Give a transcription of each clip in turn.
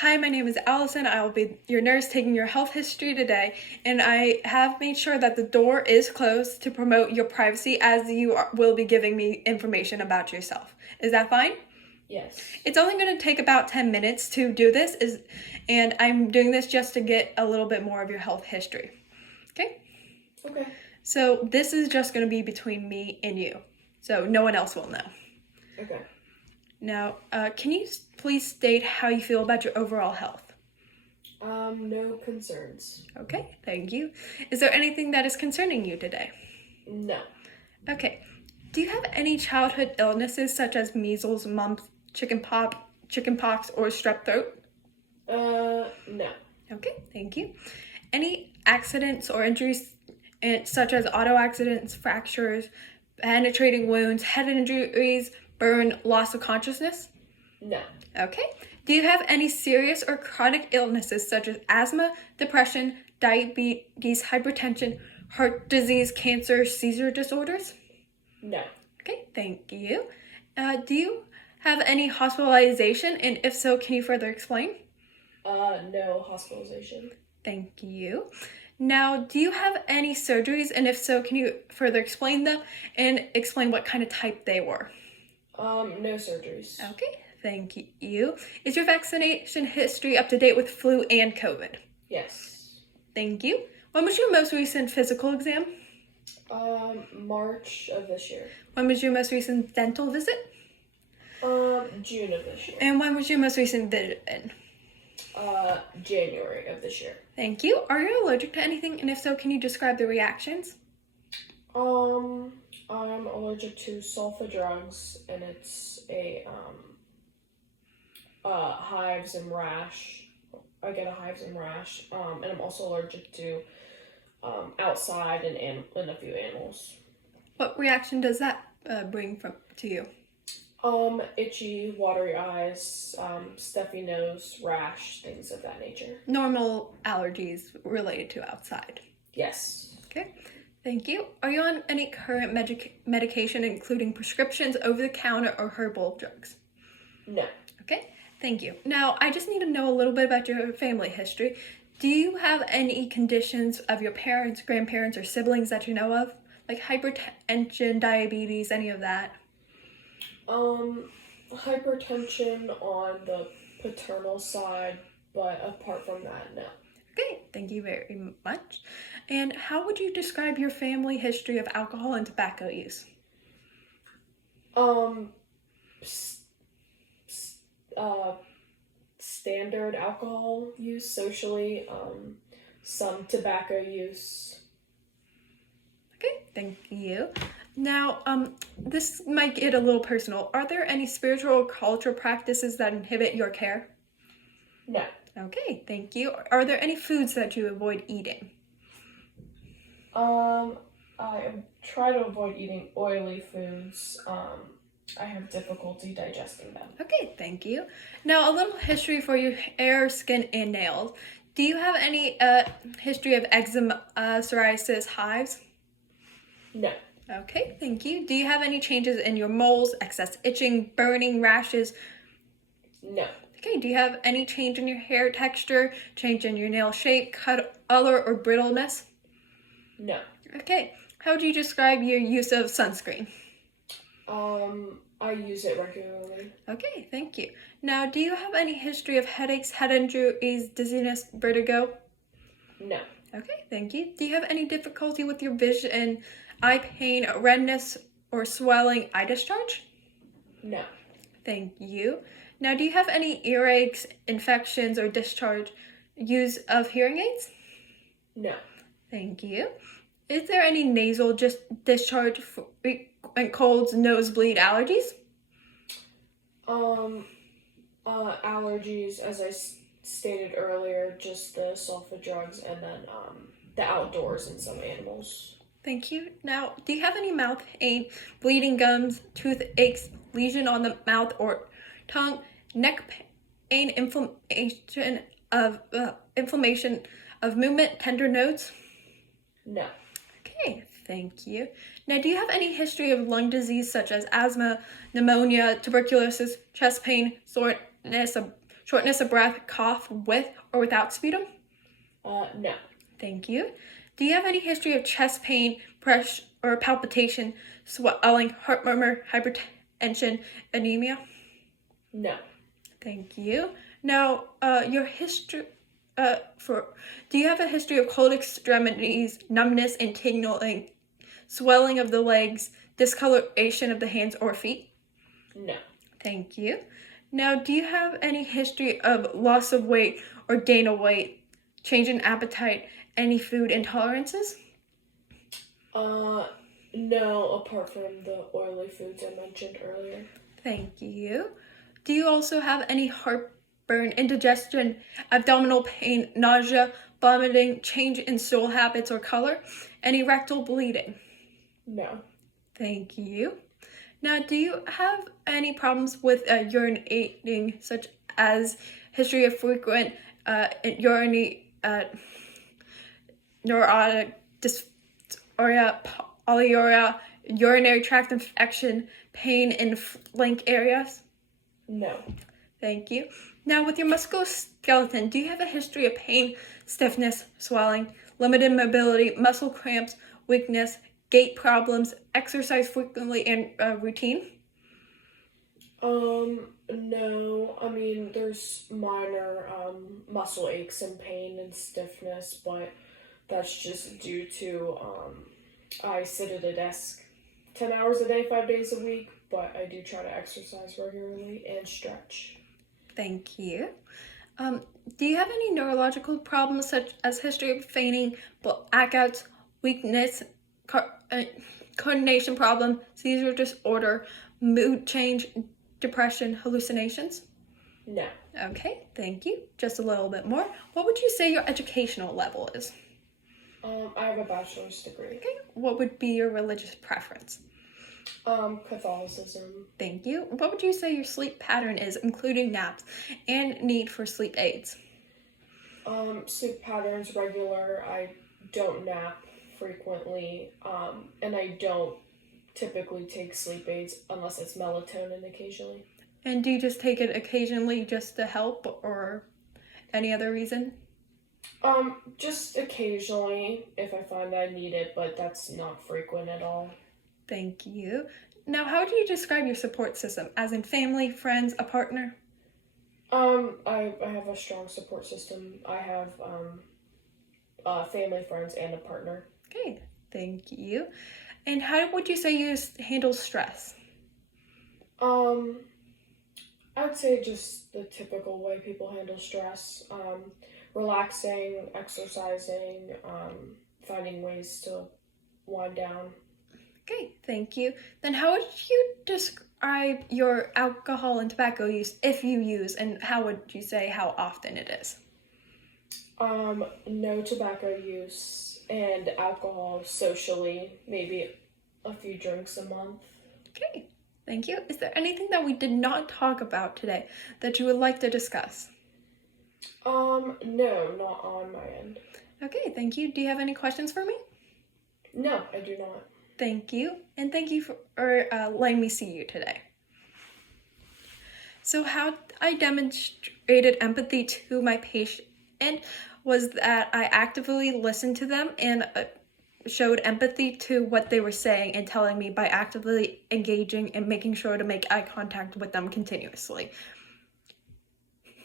Hi, my name is Allison. I will be your nurse taking your health history today, and I have made sure that the door is closed to promote your privacy as will be giving me information about yourself. Is that fine? Yes. It's only going to take about 10 minutes to do this, and I'm doing this just to get a little bit more of your health history. Okay? Okay. So this is just going to be between me and you, so no one else will know. Okay. Now, can you please state how you feel about your overall health? No concerns. Okay, thank you. Is there anything that is concerning you today? No. Okay. Do you have any childhood illnesses such as measles, mumps, chickenpox, or strep throat? No. Okay, thank you. Any accidents or injuries such as auto accidents, fractures, penetrating wounds, head injuries, burn, loss of consciousness? No. Okay. Do you have any serious or chronic illnesses such as asthma, depression, diabetes, hypertension, heart disease, cancer, seizure disorders? No. Okay, thank you. Do you have any hospitalization? And if so, can you further explain? No hospitalization. Thank you. Now, do you have any surgeries? And if so, can you further explain them and explain what kind of type they were? No surgeries. Okay, thank you. Is your vaccination history up to date with flu and COVID? Yes. Thank you. When was your most recent physical exam? March of this year. When was your most recent dental visit? June of this year. And when was your most recent visit? January of this year. Thank you. Are you allergic to anything? And if so, can you describe the reactions? I'm allergic to sulfa drugs, and it's a hives and rash. I get a hives and rash. And I'm also allergic to outside and a few animals. What reaction does that bring to you? Itchy, watery eyes, stuffy nose, rash, things of that nature. Normal allergies related to outside. Yes. Okay, thank you. Are you on any current medication, including prescriptions, over-the-counter, or herbal drugs? No. Okay, thank you. Now, I just need to know a little bit about your family history. Do you have any conditions of your parents, grandparents, or siblings that you know of? Like hypertension, diabetes, any of that? Hypertension on the paternal side, but apart from that, no. Okay, thank you very much. And how would you describe your family history of alcohol and tobacco use? Standard alcohol use socially, some tobacco use. Okay, thank you. Now, this might get a little personal. Are there any spiritual or cultural practices that inhibit your care? No. Okay, thank you. Are there any foods that you avoid eating? I try to avoid eating oily foods. I have difficulty digesting them. Okay, thank you. Now, a little history for your hair, skin, and nails. Do you have any history of eczema, psoriasis, hives? No. Okay, thank you. Do you have any changes in your moles, excess itching, burning, rashes? No. Okay, do you have any change in your hair texture, change in your nail shape, color, or brittleness? No. Okay, how would you describe your use of sunscreen? I use it regularly. Okay, thank you. Now, do you have any history of headaches, head injuries, dizziness, vertigo? No. Okay, thank you. Do you have any difficulty with your vision, eye pain, redness, or swelling, eye discharge? No. Thank you. Now, do you have any earaches, infections, or use of hearing aids? No. Thank you. Is there any nasal discharge, frequent colds, nosebleed, allergies? Allergies, as I stated earlier, just the sulfa drugs, and then the outdoors and some animals. Thank you. Now, do you have any mouth pain, bleeding gums, toothaches, lesion on the mouth or tongue, neck pain, inflammation of movement, tender nodes? No. Okay, thank you. Now, do you have any history of lung disease such as asthma, pneumonia, tuberculosis, chest pain, soreness, shortness of breath, cough with or without sputum? No. Thank you. Do you have any history of chest pain, pressure or palpitation, swelling, heart murmur, hypertension, anemia? No. Thank you. Now, your history do you have a history of cold extremities, numbness and tingling, swelling of the legs, discoloration of the hands or feet? No. Thank you. Now, do you have any history of loss of weight or gain of weight, change in appetite, any food intolerances? No, apart from the oily foods I mentioned earlier. Thank you. Do you also have any heartburn, indigestion, abdominal pain, nausea, vomiting, change in stool habits or color, any rectal bleeding? No. Thank you. Now, do you have any problems with urinating, such as history of frequent urinary neurotic dysphoria, polyuria, urinary tract infection, pain in flank areas? No. Thank you. Now, with your musculoskeleton, do you have a history of pain, stiffness, swelling, limited mobility, muscle cramps, weakness, gait problems, exercise frequently and routine? No. I mean, there's minor muscle aches and pain and stiffness, but that's just due to I sit at a desk 10 hours a day, 5 days a week, but I do try to exercise regularly and stretch. Thank you. Do you have any neurological problems such as history of fainting, blackouts, weakness, coordination problem, seizure disorder, mood change, depression, hallucinations? No. Okay, thank you. Just a little bit more. What would you say your educational level is? I have a bachelor's degree. Okay, what would be your religious preference? Catholicism. Thank you. What would you say your sleep pattern is, including naps and need for sleep aids? Sleep patterns regular. I don't nap frequently, and I don't typically take sleep aids unless it's melatonin occasionally. And do you just take it occasionally just to help or any other reason? Just occasionally if I find that I need it, but that's not frequent at all. Thank you. Now, how would you describe your support system, as in family, friends, a partner? I have a strong support system. I have family, friends, and a partner. Okay, thank you. And how would you say you handle stress? I would say just the typical way people handle stress. Relaxing, exercising, finding ways to wind down. Okay, thank you. Then how would you describe your alcohol and tobacco use, if you use, and how would you say how often it is? No tobacco use and alcohol socially, maybe a few drinks a month. Okay, thank you. Is there anything that we did not talk about today that you would like to discuss? No, not on my end. Okay, thank you. Do you have any questions for me? No, I do not. Thank you, and thank you for letting me see you today. So how I demonstrated empathy to my patient was that I actively listened to them and showed empathy to what they were saying and telling me by actively engaging and making sure to make eye contact with them continuously.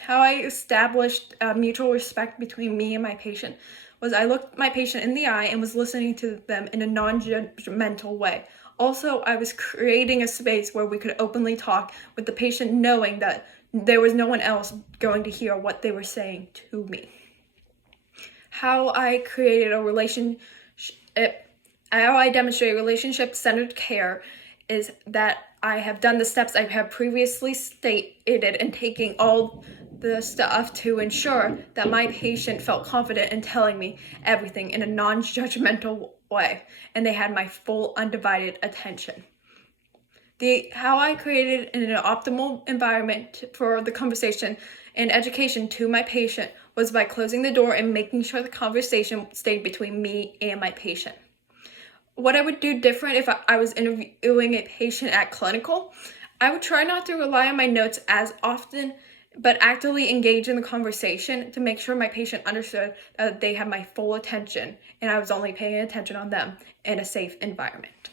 How I established mutual respect between me and my patient was I looked my patient in the eye and was listening to them in a non-judgmental way. Also, I was creating a space where we could openly talk with the patient, knowing that there was no one else going to hear what they were saying to me. How I created a relationship, how I demonstrate relationship-centered care is that I have done the steps I have previously stated and taking all the stuff to ensure that my patient felt confident in telling me everything in a non-judgmental way, and they had my full undivided attention. How I created an optimal environment for the conversation and education to my patient was by closing the door and making sure the conversation stayed between me and my patient. What I would do different if I was interviewing a patient at clinical, I would try not to rely on my notes as often but actively engage in the conversation to make sure my patient understood that they had my full attention and I was only paying attention on them in a safe environment.